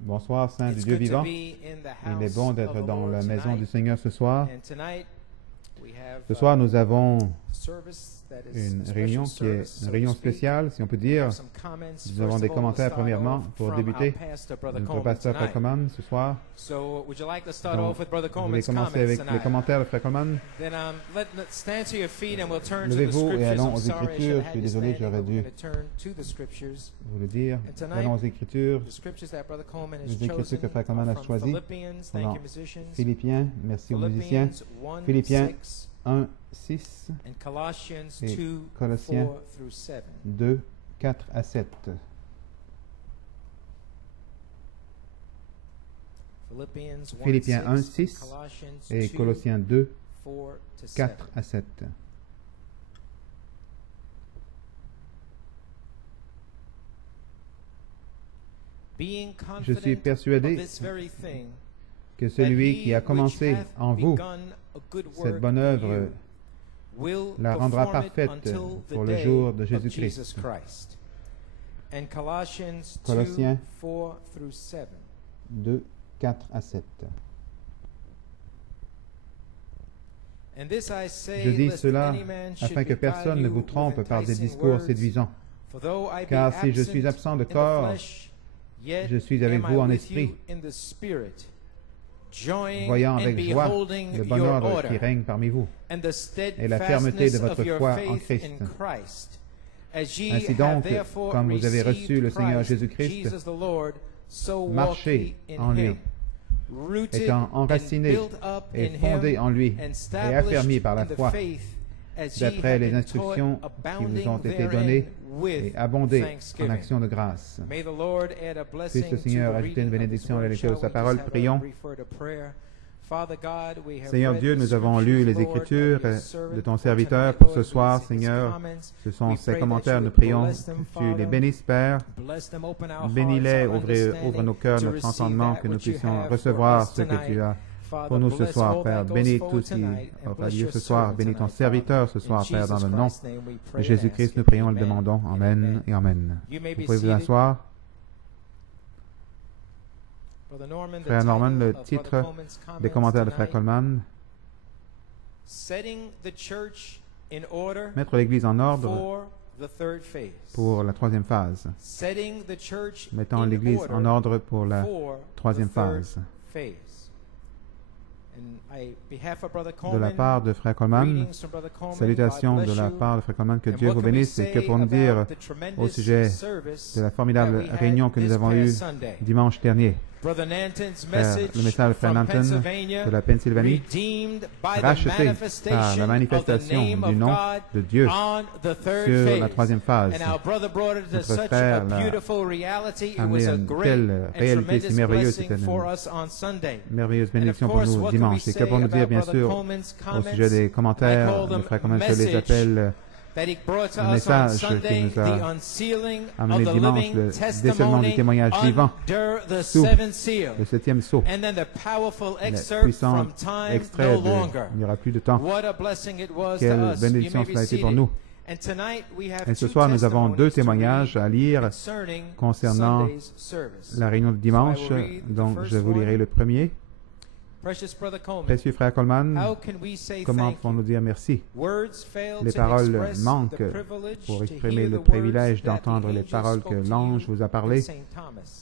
Bonsoir, saints du Dieu vivant. Il est bon d'être dans la maison du Seigneur ce soir. Ce soir, nous avons une réunion qui est une réunion spéciale, si on peut dire. Nous avons des commentaires premièrement pour débuter. Notre pasteur Frère Coleman ce soir. Donc, vous voulez commencer avec les commentaires de Frère Coleman? Levez-vous et allons aux Écritures. Je suis désolé, j'aurais dû vous le dire. Allons aux Écritures. Les Écritures que Frère Coleman a choisies. Philippiens, merci aux musiciens. Philippiens 1, 6 et Colossiens 2, 4 à 7. Philippiens 1, 6 et Colossiens 2, 4 à 7. Je suis persuadé que celui qui a commencé en vous cette bonne œuvre la rendra parfaite pour le jour de Jésus-Christ. Colossiens 2, 4 à 7. Je dis cela afin que personne ne vous trompe par des discours séduisants. Car si je suis absent de corps, je suis avec vous en esprit, voyant avec joie le bon ordre qui règne parmi vous et la fermeté de votre foi en Christ. Ainsi donc, comme vous avez reçu le Seigneur Jésus-Christ, marchez en lui, étant enracinés et fondés en lui et affermis par la foi, d'après les instructions qui vous ont été données, et abondez en action de grâce. Puisse le Seigneur ajouter une bénédiction à la lecture de sa parole. Prions. Seigneur Dieu, nous avons lu les Écritures de ton serviteur pour ce soir, Seigneur. Ce sont ces commentaires, nous prions. Tu les bénisses, Père. Bénis-les, ouvre nos cœurs, notre entendement, que nous puissions recevoir ce que tu as pour nous ce soir, Père. Bénis tout ce qui aura lieu ce soir. Bénis ton serviteur ce soir, Père, dans le nom de Jésus-Christ. Nous prions et le demandons. Amen et Amen. Vous pouvez vous asseoir. Frère Norman, le titre des commentaires de Frère Coleman: mettre l'Église en ordre pour la troisième phase. Mettant l'Église en ordre pour la troisième phase. De la part de Frère Coleman, salutations de la part de Frère Coleman, que Dieu vous bénisse, et que pour nous dire au sujet de la formidable réunion que nous avons eue dimanche dernier. Le message de Frère Nanton de la Pennsylvanie, racheté par la manifestation du nom de Dieu sur la troisième phase. Notre frère l'a amené à une telle réalité si merveilleuse. C'était une merveilleuse bénédiction pour nous dimanche. Et que pour nous dire, bien sûr, au sujet des commentaires de Frère Coleman sur les appels, le message qui nous a amené dimanche, le décèlement du témoignage vivant sous le septième sceau, le puissant extrait de « il n'y aura plus de temps ». Quelle bénédiction cela a été pour nous. Et ce soir, nous avons deux témoignages à lire concernant la réunion de dimanche, donc je vous lirai le premier. Précieux Frère Coleman, comment pouvons-nous dire merci? Les paroles manquent pour exprimer le privilège d'entendre les paroles que l'ange vous a parlées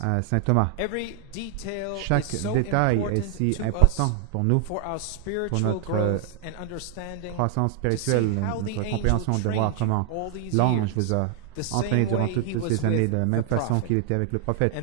à Saint Thomas. Chaque détail est si important pour nous, pour notre croissance spirituelle, notre compréhension de voir comment l'ange vous a entraîné durant toutes ces années de la même façon qu'il était avec le prophète.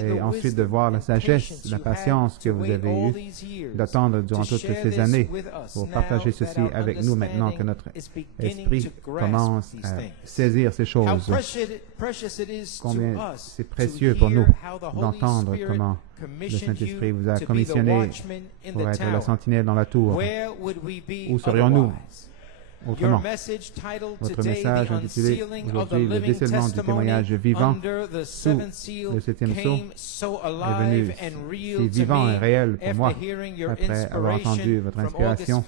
Et ensuite de voir la sagesse, la patience que vous avez eue d'attendre durant toutes ces années pour partager ceci avec nous maintenant que notre esprit commence à saisir ces choses. Combien c'est précieux pour nous d'entendre comment le Saint-Esprit vous a commissionné pour être la sentinelle dans la tour. Où serions-nous autrement. Votre message intitulé aujourd'hui le décèlement du témoignage vivant sous le septième sceau est venu si vivant et réel pour moi après avoir entendu votre inspiration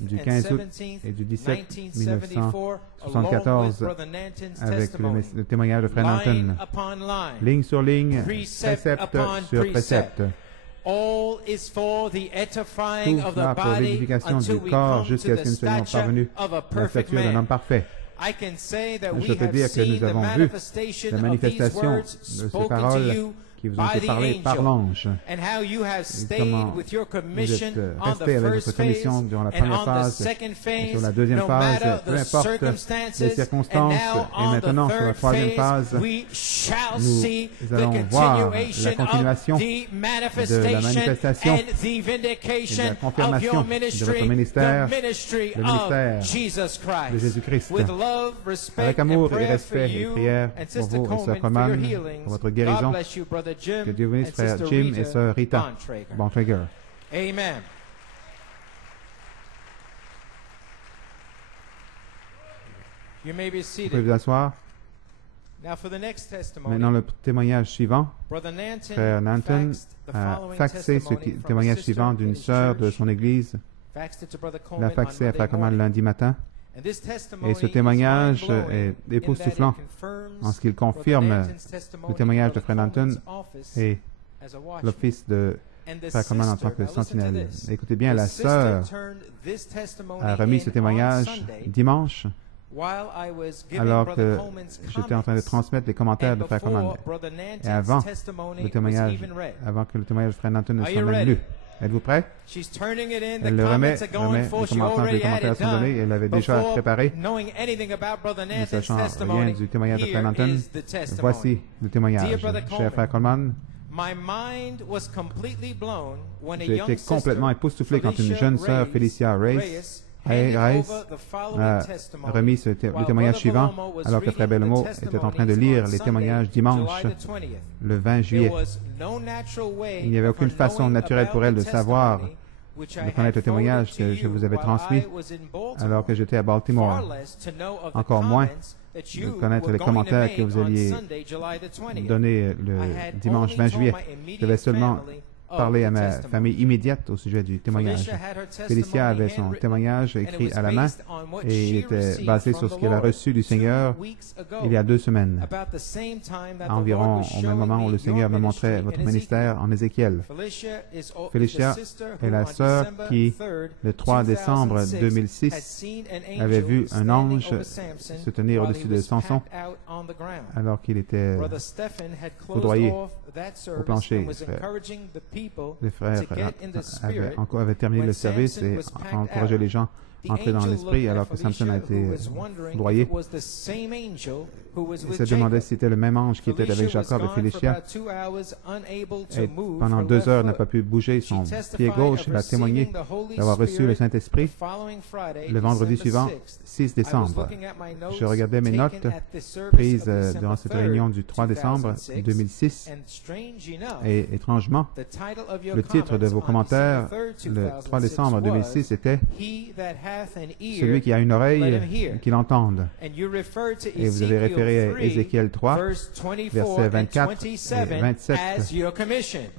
du 15 août et du 17 1974 avec le témoignage de Fred Nanton, ligne sur ligne, précepte sur précepte. Tout cela pour l'édification du corps jusqu'à ce que nous soyons parvenus à la stature d'un homme parfait. Je peux dire que nous avons vu la manifestation de ces paroles qui vous ont été parlées par l'ange. Et comment vous êtes resté avec votre commission durant la première phase et sur la deuxième phase, peu importe les circonstances. Et maintenant, sur la troisième phase, nous allons voir la continuation de la manifestation et de la confirmation de votre ministère, le ministère de Jésus-Christ. Avec amour et respect et prière pour vous et Sœur Coleman, pour votre guérison. Que Dieu bénisse frère Jim et sœur Rita Bontrager. Amen. You may be seated. Vous pouvez vous asseoir. Now for the next testimony, maintenant, le témoignage suivant. Frère Nanton a faxé ce témoignage suivant d'une sœur de son église. L'a faxé à Frère Coleman lundi matin. Et ce témoignage est époustouflant en ce qu'il confirme le témoignage de Frère Nanton et l'office de Frère Coleman en tant que sentinelle. Écoutez bien, la sœur a remis ce témoignage dimanche alors que j'étais en train de transmettre les commentaires de Frère Coleman. Et avant que le témoignage de Frère Nanton ne soit même lu. Êtes-vous prêt? Elle le remet, les commentaires sont donnés, elle l'avait déjà préparé. Ne sachant rien du témoignage de Frère Nanton, voici le témoignage. Cher Frère Coleman, j'ai été complètement époustouflé quand une jeune sœur, Felicia Reyes, a remis le témoignage suivant alors que Frère Bellomo était en train de lire les témoignages dimanche, le 20 juillet. Il n'y avait aucune façon naturelle pour elle de savoir, de connaître le témoignage que je vous avais transmis alors que j'étais à Baltimore. Encore moins de connaître les commentaires que vous alliez donner le dimanche 20 juillet. Je devais seulement parler à ma famille immédiate au sujet du témoignage. Félicia avait son témoignage écrit à la main et il était basé sur ce qu'elle a reçu du Seigneur il y a 2 semaines, environ au même moment où le Seigneur me montrait votre ministère en Ézéchiel. Félicia est la sœur qui, le 3 décembre 2006, avait vu un ange se tenir au-dessus de Samson alors qu'il était foudroyé au plancher. Les frères avaient terminé le service et encouragé les gens à entrer dans l'esprit alors que Samson a été foudroyé. Il se demandait si c'était le même ange qui était avec Jacob et Félicia. Et pendant 2 heures, n'a pas pu bouger son pied gauche. Il a témoigné d'avoir reçu le Saint-Esprit le vendredi suivant, 6 décembre. Je regardais mes notes prises durant cette réunion du 3 décembre 2006 et étrangement, le titre de vos commentaires le 3 décembre 2006 était « Celui qui a une oreille, qu'il entende ». Et vous avez référé à Ézéchiel 3, versets 24 et 27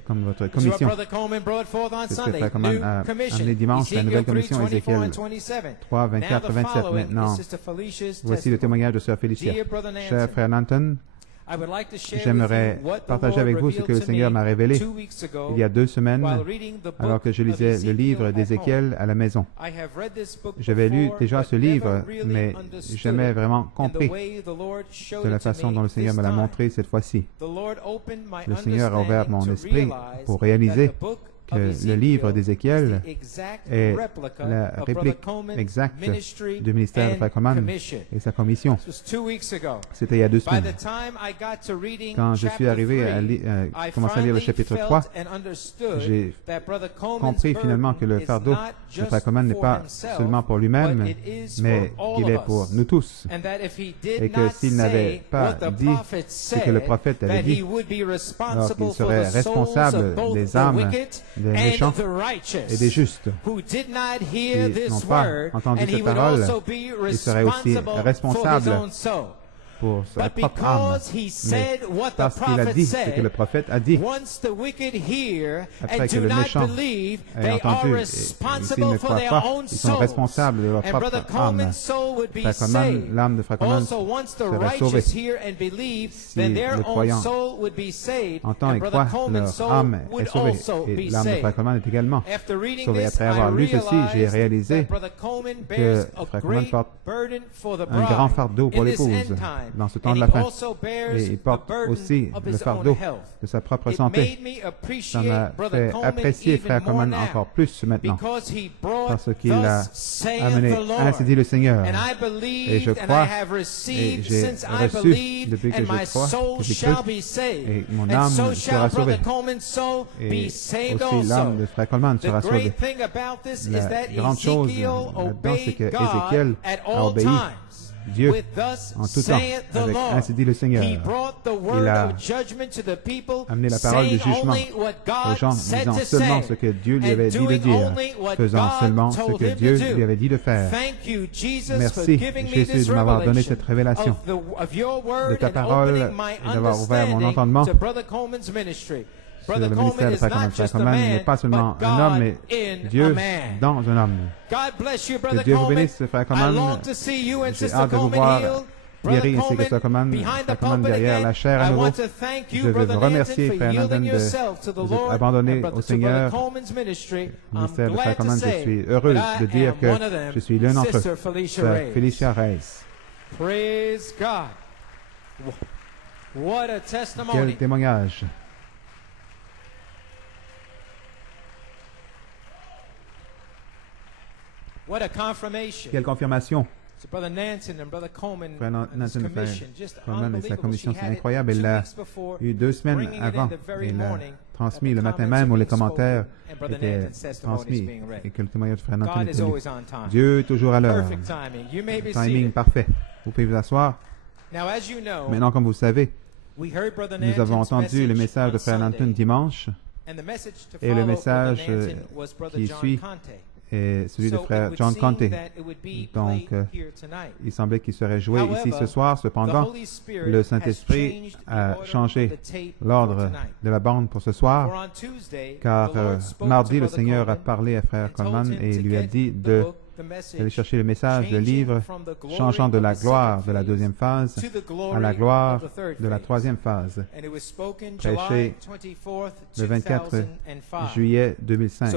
comme votre commission. C'est ce que Frère Coleman a amené dimanche, la nouvelle commission Ézéchiel 3, 24 et 27. Maintenant, voici le témoignage de Sœur Félicia. Cher Frère Nanton, j'aimerais partager avec vous ce que le Seigneur m'a révélé il y a 2 semaines alors que je lisais le livre d'Ézéchiel à la maison. J'avais lu déjà ce livre, mais jamais vraiment compris de la façon dont le Seigneur me l'a montré cette fois-ci. Le Seigneur a ouvert mon esprit pour réaliser que le livre d'Ézéchiel est la réplique exacte du ministère de Frère Coleman et sa commission. C'était il y a 2 semaines. Quand je suis arrivé à commencer à lire le chapitre 3, j'ai compris finalement que le fardeau de Frère Coleman n'est pas seulement pour lui-même, mais qu'il est pour nous tous. Et que s'il n'avait pas dit ce que le prophète avait dit, alors qu'il serait responsable des âmes des méchants et des justes qui n'ont pas entendu cette parole. Il serait aussi responsable pour sa propre âme. Mais parce qu'il a dit ce que le prophète a dit, après que le méchant ait entendu et s'ils ne croient pas, ils sont responsables de leur propre âme. Frère Coleman, l'âme de Frère Coleman serait sauvée. Si le croyant entend et croit, leur âme est sauvée. Et l'âme de Frère Coleman est également sauvée. Après avoir lu ceci, j'ai réalisé que Frère Coleman porte un grand fardeau pour l'épouse dans ce temps de la fin. Et il porte aussi le fardeau de sa propre santé. Ça m'a fait apprécier Frère Coleman encore plus maintenant, parce qu'il a amené ainsi dit le Seigneur. Et je crois, et j'ai reçu depuis que je crois, que j'ai cru, et mon âme sera sauvée. Et aussi l'âme de Frère Coleman sera sauvée. La grande chose là-dedans, c'est que Ézéchiel a obéi Dieu en tout temps, avec ainsi dit le Seigneur. Il a amené la parole du jugement aux gens, disant seulement ce que Dieu lui avait dit de dire, faisant seulement ce que Dieu lui avait dit de faire. Merci, Jésus, de m'avoir donné cette révélation de ta parole et d'avoir ouvert mon entendement sur le ministère de Frère Coleman. Il n'est pas seulement un homme, mais Dieu dans un homme. Que Dieu vous bénisse, Frère Coleman. J'ai hâte de vous voir guéri ainsi que Frère Coleman derrière la chair à nouveau. Je veux vous remercier, Frère Nathan, de vous être abandonné au Seigneur. Le ministère de Frère Coleman, je suis heureux de dire que je suis l'un d'entre eux, Sœur Felicia Reyes. Quel témoignage! Quelle confirmation! Frère Nancy et Frère Coleman et sa commission, c'est incroyable. Il l'a eu 2 semaines avant. Il l'a transmis le matin même où les commentaires étaient transmis et que le témoignage de Frère Nancy était lu. Dieu est toujours à l'heure. Timing parfait. Vous pouvez vous asseoir. Maintenant, comme vous savez, nous avons entendu le message de Frère Nanton dimanche et le message qui suit est celui de Frère John Conte. Donc, il semblait qu'il serait joué ici ce soir. Cependant, le Saint-Esprit a changé l'ordre de la bande pour ce soir, car mardi, le Seigneur a parlé à Frère Coleman et lui a dit d'aller chercher le message, le livre, changeant de la gloire de la 2e phase à la gloire de la 3e phase, prêché le 24 juillet 2005.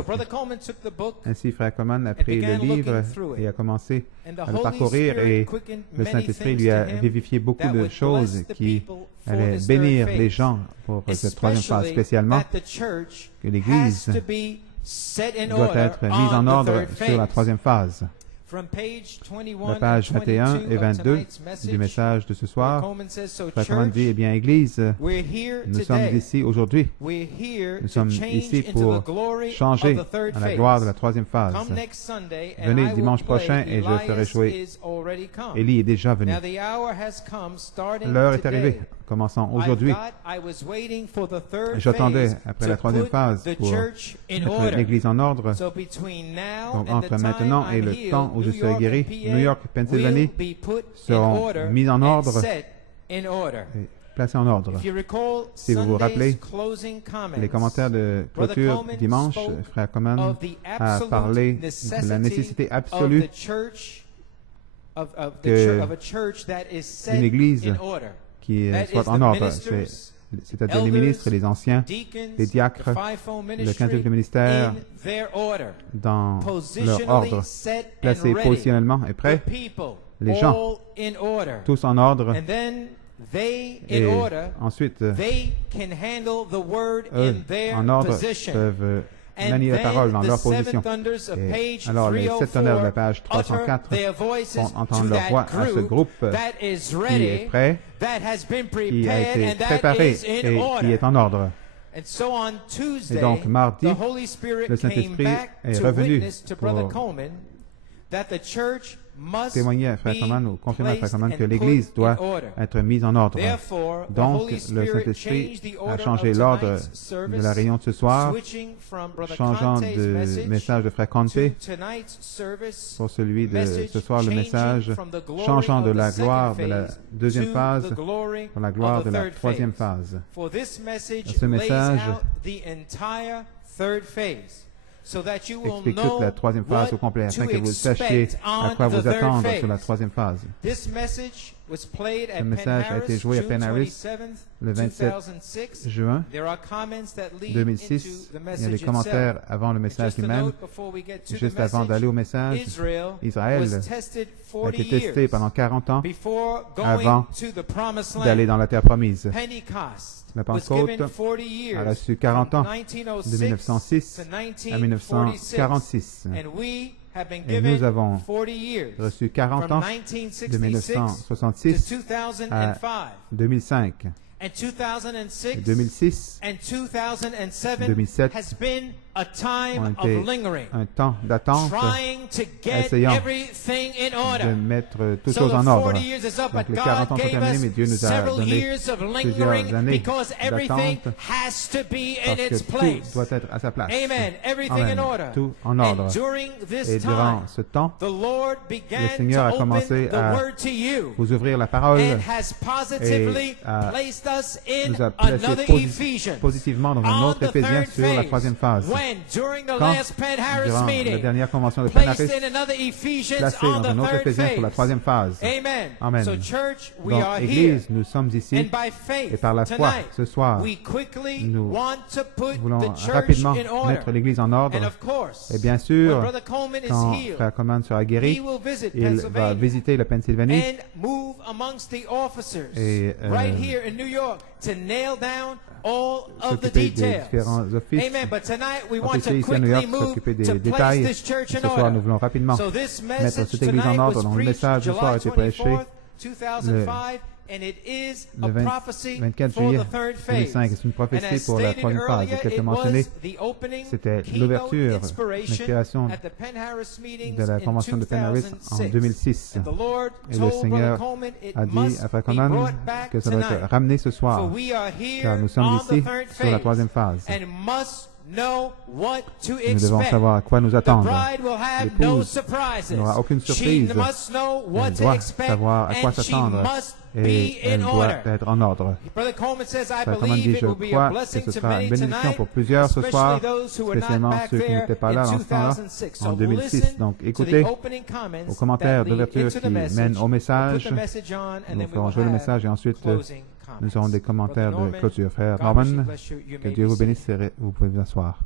Ainsi, Frère Coleman a pris le livre et a commencé à le parcourir, et le Saint-Esprit lui a vivifié beaucoup de choses qui allaient bénir les gens pour cette 3e phase, spécialement que l'Église doit être mise en ordre sur la 3e phase. La page 21 et 22 du message de ce soir, Frère Coleman dit, eh bien, Église, nous sommes ici aujourd'hui. Nous sommes ici pour changer à la gloire de la 3e phase. Venez dimanche prochain et je ferai jouer. Élie est déjà venu. L'heure est arrivée. Commençant aujourd'hui. J'attendais après la 3e phase pour mettre l'Église en ordre. Donc, entre maintenant et le temps où je serai guéri, New York et Pennsylvanie seront mis en ordre et placés en ordre. Si vous vous rappelez, les commentaires de clôture dimanche, Frère Coleman a parlé de la nécessité absolue d'une Église qui soit en ordre, c'est-à-dire les ministres, les anciens, les diacres, le quintuple ministère dans leur ordre, placés positionnellement et prêts, les gens, tous en ordre, et ensuite, eux, en ordre, peuvent manier la parole dans leur position. Et alors, les 7 tonnerres de la page 304 font entendre leur voix à ce groupe qui est prêt, qui a été préparé et qui est en ordre. Et donc, mardi, le Saint-Esprit est revenu pour témoigner à Frère Coleman ou confirmer à Frère Coleman que l'Église doit être mise en ordre. Donc, le Saint-Esprit a changé l'ordre de la réunion de ce soir, changeant de message de Frère Conte pour celui de ce soir, le message changeant de la gloire de la deuxième phase pour la gloire de la troisième phase. Ce message explique toute la troisième phase au complet, afin que vous sachiez à quoi vous attendre sur la troisième phase. Ce message a été joué à Penn Harris le 27 juin 2006. Il y a des commentaires avant le message lui-même. Juste avant d'aller au message, Israël a été testé pendant 40 ans avant d'aller dans la terre promise. La Pentecôte a reçu 40 ans, de 1906 à 1946. Et nous avons reçu 40 ans, de 1966 à 2005. Et 2006 et 2007 ont été un temps d'attente, essayant de mettre toutes choses en ordre. Donc les 40 ans sont terminés, mais Dieu nous a donné plusieurs années d'attente parce que tout doit être à sa place. Amen. Tout en ordre. Et durant ce temps, le Seigneur a commencé à vous ouvrir la parole et nous a placé positivement dans un autre Éphésiens sur la troisième phase. Quand, durant la dernière convention de Penn Harris, placé dans un autre Éphésiens sur la troisième phase. Amen. Donc, Église, nous sommes ici et par la foi, ce soir, nous voulons rapidement mettre l'Église en ordre. Et bien sûr, quand Frère Coleman sera guéri, il va visiter la Pennsylvanie et s'occuper des différents offices. Officiers ici à New York s'occuper des détails. Ce soir, nous voulons rapidement mettre cette Église en ordre. Donc, le message du soir a été prêché le 24 juillet 2005. C'est une prophétie pour la troisième phase. Et quelques mentionné, c'était l'ouverture, l'inspiration de la convention de Penn Harris en 2006. Et le Seigneur a dit à Frère Coleman que ça doit être ramené ce soir, car nous sommes ici sur la troisième phase. Nous devons savoir à quoi nous attendre. L'épouse n'aura aucune surprise. Elle doit savoir à quoi s'attendre et elle doit être en ordre. Frère Coleman dit, je crois que ce sera une bénédiction pour plusieurs ce soir, spécialement ceux qui n'étaient pas là dans ce temps-là, en 2006. Donc, écoutez aux commentaires d'ouverture qui mènent au message. Nous ferons jouer le message et ensuite nous aurons des commentaires de clôture. Frère Norman, que Dieu vous bénisse et vous pouvez vous asseoir.